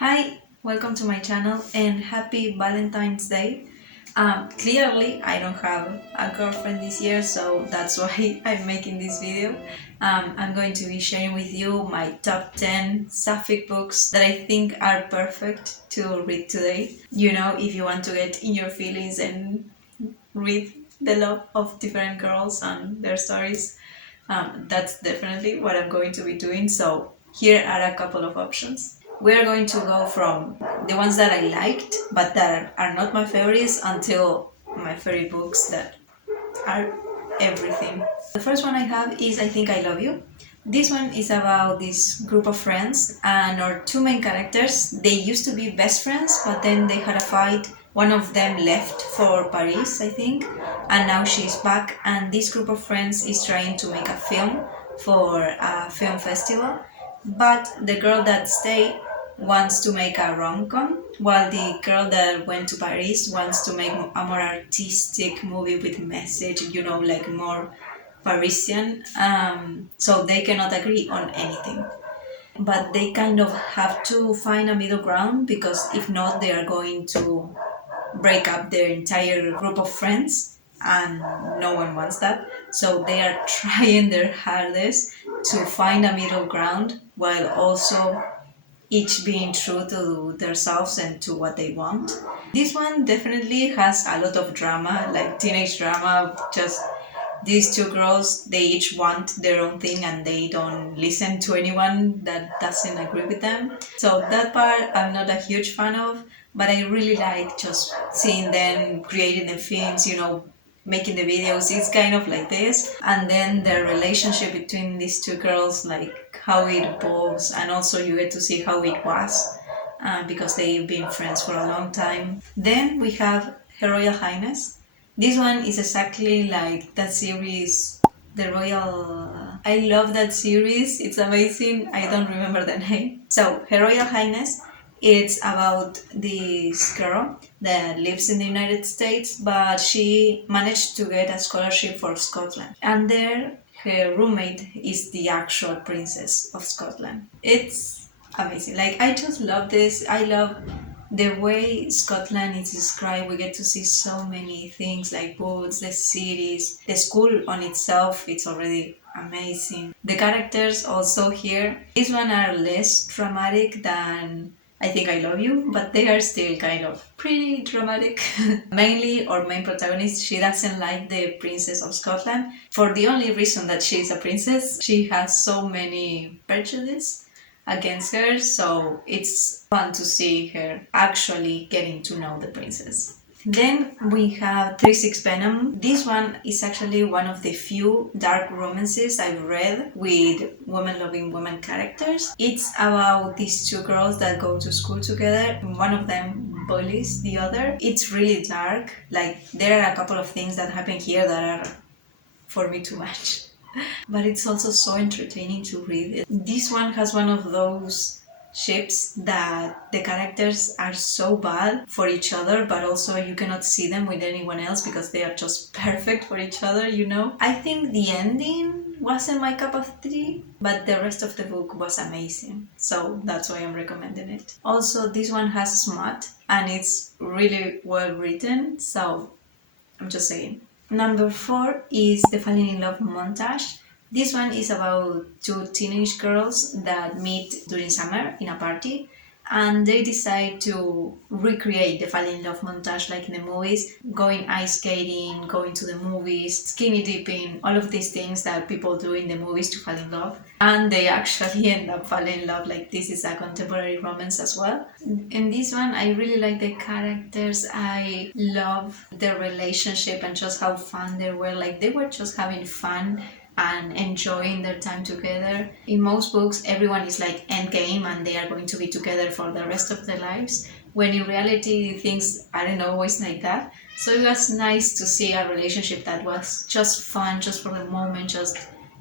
Hi, welcome to my channel and happy Valentine's Day. Clearly, I don't have a girlfriend this year, so that's why I'm making this video. I'm going to be sharing with you my top 10 sapphic books that I think are perfect to read today. You know, if you want to get in your feelings and read the love of different girls and their stories, that's definitely what I'm going to be doing. So here are a couple of options. We're going to go from the ones that I liked but that are not my favorites until my favorite books that are everything. The first one I have is I Think I Love You. This one is about this group of friends and our two main characters. They used to be best friends, but then they had a fight. One of them left for Paris, I think, and now she's back. And this group of friends is trying to make a film for a film festival. But the girl that stayed wants to make a rom-com, while the girl that went to Paris wants to make a more artistic movie with message, you know, like more Parisian. So they cannot agree on anything. But they kind of have to find a middle ground because if not, they are going to break up their entire group of friends, and no one wants that. So they are trying their hardest to find a middle ground while also each being true to themselves and to what they want. This one definitely has a lot of drama, like teenage drama. Just these two girls, they each want their own thing and they don't listen to anyone that doesn't agree with them. So that part I'm not a huge fan of, but I really like just seeing them creating the films, you know, making the videos. It's kind of like this. And then the relationship between these two girls, like how it evolves, and also you get to see how it was because they've been friends for a long time. Then we have Her Royal Highness. This one is exactly like that series, The Royal. I love that series. It's amazing. I don't remember the name. So, Her Royal Highness, it's about this girl that lives in the United States, but she managed to get a scholarship for Scotland. And there, her roommate is the actual princess of Scotland. It's amazing. Like, I just love this. I love the way Scotland is described. We get to see so many things like boats, the cities, the school on itself. It's already amazing. The characters also here, these one are less dramatic than I Think I Love You, but they are still kind of pretty dramatic. Mainly our main protagonist, she doesn't like the Princess of Scotland for the only reason that she's a princess. She has so many prejudices against her, so it's fun to see her actually getting to know the princess. Then we have Tryst Venom. This one is actually one of the few dark romances I've read with women loving women characters. It's about these two girls that go to school together. One of them bullies the other. It's really dark. Like, there are a couple of things that happen here that are for me too much. But it's also so entertaining to read it. This one has one of those ships that the characters are so bad for each other, but also you cannot see them with anyone else because they are just perfect for each other, you know? I think the ending wasn't my cup of tea, but the rest of the book was amazing. So that's why I'm recommending it. Also, this one has smut and it's really well written, so I'm just saying. Number 4 is the Falling in Love montage. This one is about two teenage girls that meet during summer in a party and they decide to recreate the Falling in Love montage like in the movies, going ice skating, going to the movies, skinny dipping, all of these things that people do in the movies to fall in love. And they actually end up falling in love. Like, this is a contemporary romance as well. In this one, I really like the characters. I love their relationship and just how fun they were. Like, they were just having fun and enjoying their time together. In most books, everyone is like endgame and they are going to be together for the rest of their lives, when in reality things aren't always like that. So it was nice to see a relationship that was just fun, just for the moment, just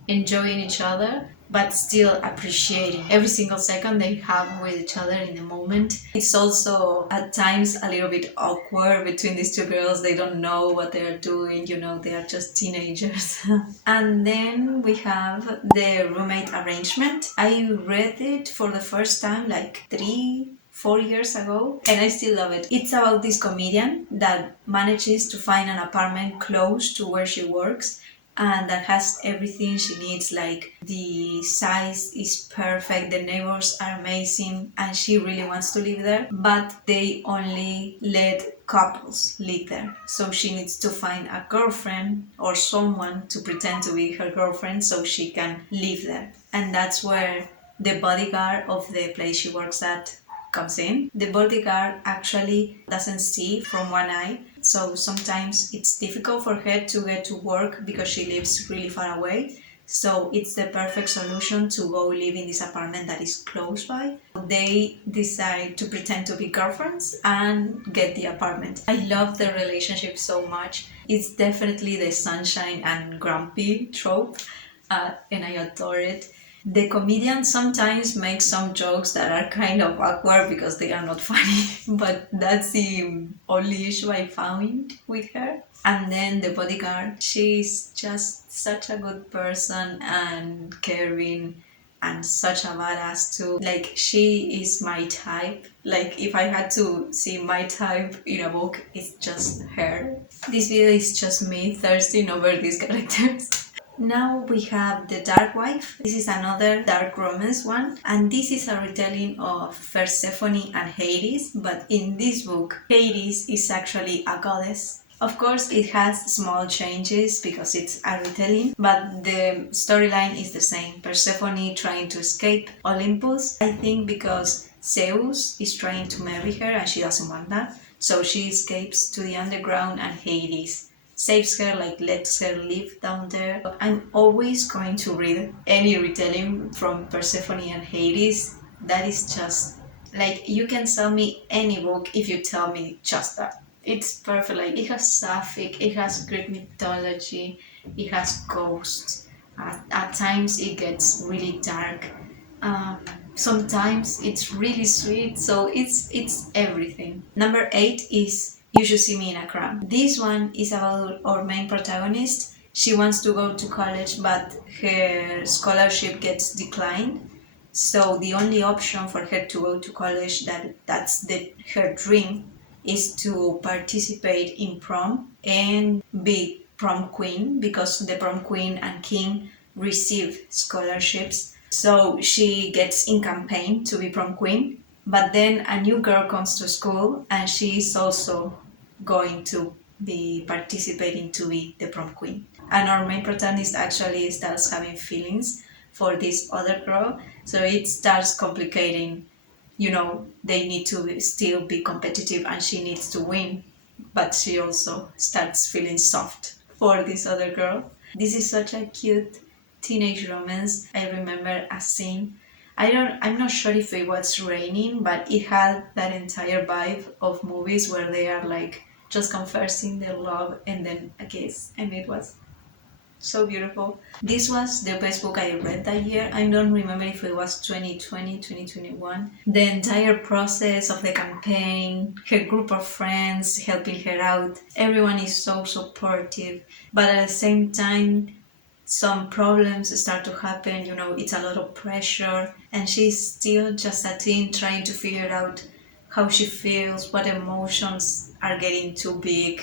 enjoying each other, but still appreciating every single second they have with each other in the moment. It's also at times a little bit awkward between these two girls. They don't know what they are doing, you know, they are just teenagers. And then we have the roommate arrangement. I read it for the first time like 3 4 years ago, and I still love it. It's about this comedian that manages to find an apartment close to where she works and that has everything she needs, like the size is perfect, the neighbors are amazing, and she really wants to live there, but they only let couples live there. So she needs to find a girlfriend or someone to pretend to be her girlfriend so she can live there. And that's where the bodyguard of the place she works at comes in. The bodyguard actually doesn't see from one eye, so sometimes it's difficult for her to get to work because she lives really far away. So it's the perfect solution to go live in this apartment that is close by. They decide to pretend to be girlfriends and get the apartment. I love the relationship so much. It's definitely the sunshine and grumpy trope, and I adore it. The comedian sometimes makes some jokes that are kind of awkward because they are not funny, but that's the only issue I found with her. And then the bodyguard, she's just such a good person and caring and such a badass too. Like, she is my type. Like, if I had to see my type in a book, it's just her. This video is just me thirsting over these characters. Now we have The Dark Wife. This is another dark romance one, and this is a retelling of Persephone and Hades, but in this book, Hades is actually a goddess. Of course, it has small changes because it's a retelling, but the storyline is the same. Persephone trying to escape Olympus, I think because Zeus is trying to marry her and she doesn't want that, so she escapes to the underground and Hades saves her, like lets her live down there. I'm always going to read any retelling from Persephone and Hades. That is just like, you can sell me any book if you tell me just that. It's perfect. Like, it has sapphic, it has Greek mythology, it has ghosts. At times it gets really dark. Sometimes it's really sweet. So it's everything. Number 8 is You Should See Me in a Crown. This one is about our main protagonist. She wants to go to college, but her scholarship gets declined. So the only option for her to go to college, that's her dream, is to participate in prom and be prom queen, because the prom queen and king receive scholarships. So she gets in campaign to be prom queen, but then a new girl comes to school and she is also going to be participating to be the prom queen. And our main protagonist actually starts having feelings for this other girl, so it starts complicating. They need to still be competitive and she needs to win, but she also starts feeling soft for this other girl. This is such a cute teenage romance. I remember a scene. I'm not sure if it was raining, but it had that entire vibe of movies where they are like just confessing their love and then a kiss, and it was so beautiful. This was the best book I read that year. I don't remember if it was 2020, 2021. The entire process of the campaign, her group of friends helping her out, everyone is so supportive, but at the same time some problems start to happen. It's a lot of pressure, and she's still just a teen trying to figure out how she feels, what emotions are getting too big,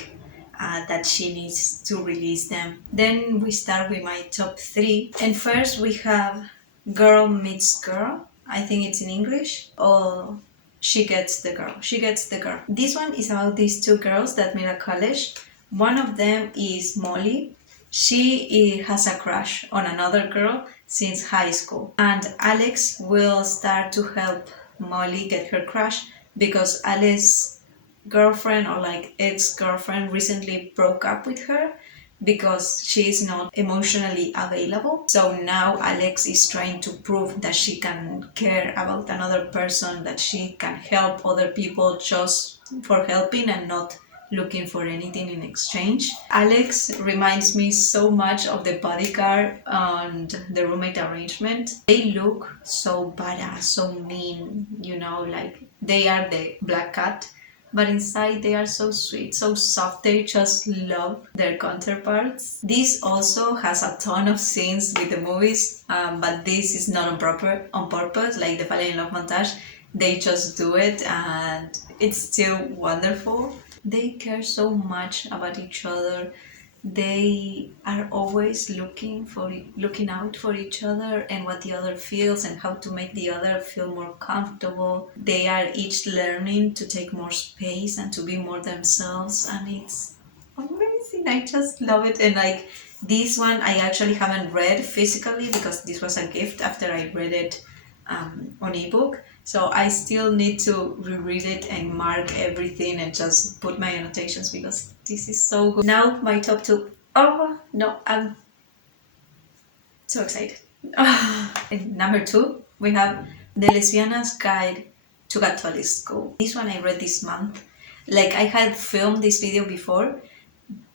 that she needs to release them. Then we start with my top 3, and first we have Girl Meets Girl. I think it's in English. Or She Gets the Girl. She Gets the Girl. This one is about these 2 girls that meet at college. One of them is Molly. She has a crush on another girl since high school, and Alex will start to help Molly get her crush because Alex's girlfriend, or like ex-girlfriend, recently broke up with her because she is not emotionally available. So now Alex is trying to prove that she can care about another person, that she can help other people just for helping and not looking for anything in exchange. Alex reminds me so much of the bodyguard and the roommate arrangement. They look so badass, so mean, like they are the black cat, but inside they are so sweet, so soft. They just love their counterparts. This also has a ton of scenes with the movies, but this is not on purpose, like the Falling in Love montage. they just do it, and it's still wonderful. They care so much about each other. They are always looking out for each other and what the other feels and how to make the other feel more comfortable. They are each learning to take more space and to be more themselves, and it's amazing. I just love it. And like this one, I actually haven't read physically because this was a gift after I read it on ebook. So I still need to reread it and mark everything and just put my annotations because this is so good. Now my top two. Oh no, I'm so excited. And number two, we have The Lesbiana's Guide to Catholic School. This one I read this month. Like I had filmed this video before,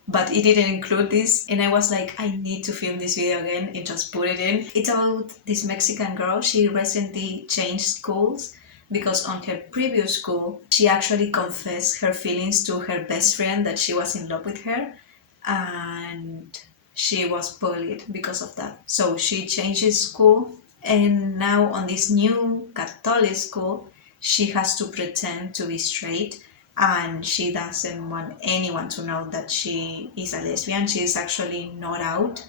but it didn't include this, and I was like, I need to film this video again and just put it in. It's about this Mexican girl. She recently changed schools because on her previous school she actually confessed her feelings to her best friend that she was in love with her, and she was bullied because of that. So she changes school, and now on this new Catholic school she has to pretend to be straight, and she doesn't want anyone to know that she is a lesbian. She is actually not out.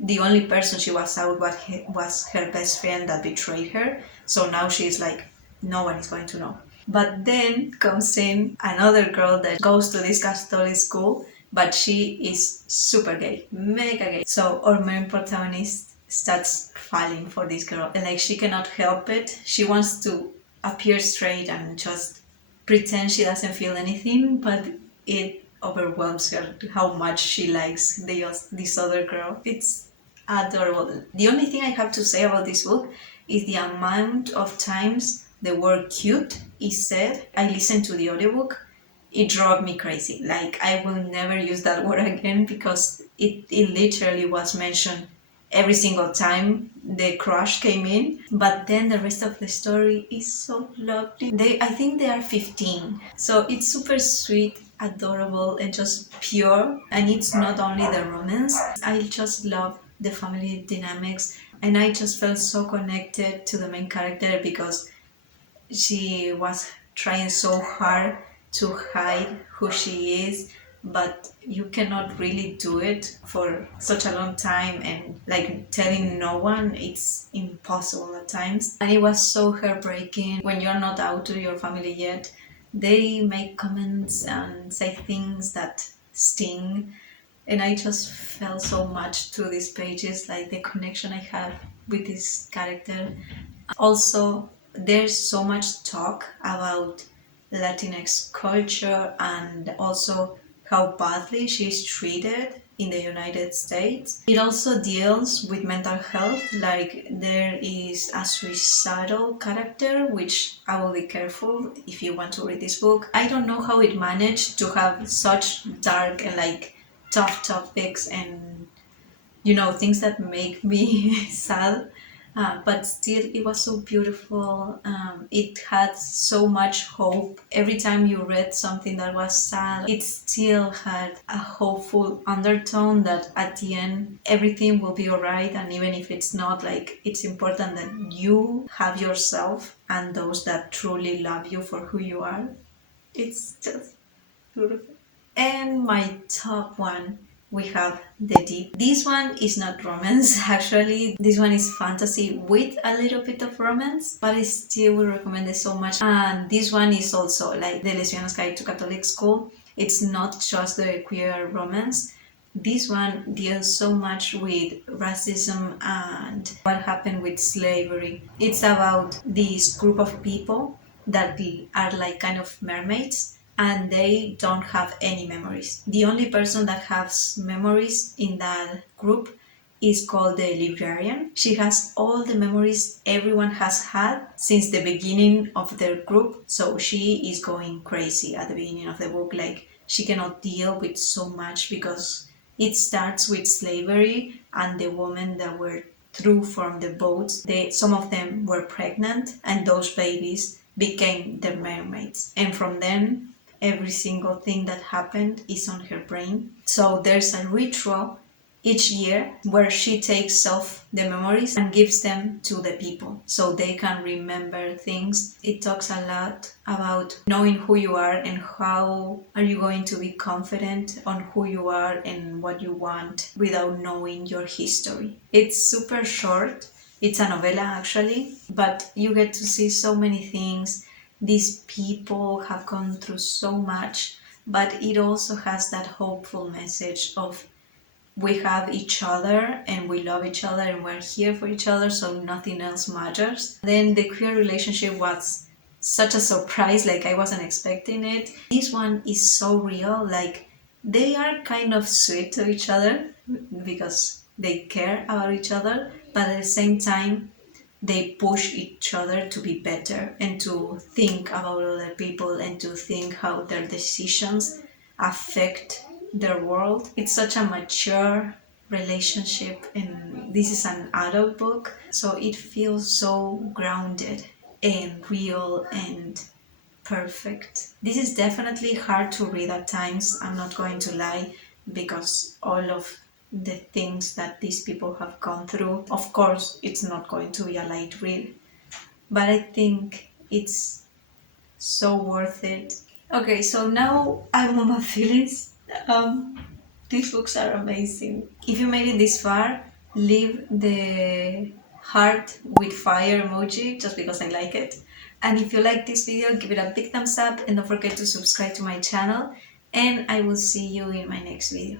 The only person she was out was her best friend that betrayed her. So now she's like, no one is going to know. But then comes in another girl that goes to this Catholic school, but she is super gay, mega gay. So our main protagonist starts falling for this girl, and like she cannot help it. She wants to appear straight and just pretend she doesn't feel anything, but it overwhelms her how much she likes this other girl. It's adorable. The only thing I have to say about this book is the amount of times the word cute is said. I listened to the audiobook. It drove me crazy. Like I will never use that word again because it literally was mentioned every single time the crush came in. But then the rest of the story is so lovely. I think they are 15, so it's super sweet, adorable, and just pure. And it's not only the romance. I just love the family dynamics, and I just felt so connected to the main character because she was trying so hard to hide who she is, but you cannot really do it for such a long time, and like telling no one, it's impossible at times. And it was so heartbreaking when you're not out to your family yet. They make comments and say things that sting, and I just felt so much through these pages, like the connection I have with this character. Also, there's so much talk about Latinx culture and also how badly she's treated in the United States. It also deals with mental health, like there is a suicidal character, which I will be careful if you want to read this book. I don't know how it managed to have such dark and like tough topics and things that make me sad, but still it was so beautiful. It had so much hope. Every time you read something that was sad, it still had a hopeful undertone that at the end everything will be alright, and even if it's not, like it's important that you have yourself and those that truly love you for who you are. It's just beautiful. And my top one, we have The Deep. This one is not romance, actually. This one is fantasy with a little bit of romance, but I still will recommend it so much. And this one is also like The Lesbiana's Guide to Catholic School. It's not just the queer romance. This one deals so much with racism and what happened with slavery. It's about this group of people that are like kind of mermaids, and they don't have any memories. The only person that has memories in that group is called the librarian. She has all the memories everyone has had since the beginning of their group, so she is going crazy at the beginning of the book. Like she cannot deal with so much because it starts with slavery and the women that were threw from the boats. Some of them were pregnant, and those babies became the mermaids. And from then, every single thing that happened is on her brain. So there's a ritual each year, where she takes off the memories and gives them to the people so they can remember things. It talks a lot about knowing who you are and how are you going to be confident on who you are and what you want without knowing your history. It's super short. It's a novella actually, but you get to see so many things. These people have gone through so much, but it also has that hopeful message of we have each other and we love each other and we're here for each other, so nothing else matters. Then the queer relationship was such a surprise, like I wasn't expecting it. This one is so real, like they are kind of sweet to each other because they care about each other, but at the same time they push each other to be better and to think about other people and to think how their decisions affect their world. It's such a mature relationship, and this is an adult book, so it feels so grounded and real and perfect. This is definitely hard to read at times, I'm not going to lie, because all of the things that these people have gone through, of course, it's not going to be a light read, but I think it's so worth it. Okay, so now I'm on my feelings. These books are amazing. If you made it this far, leave the heart with fire emoji just because I like it. And if you like this video, give it a big thumbs up and don't forget to subscribe to my channel. And I will see you in my next video.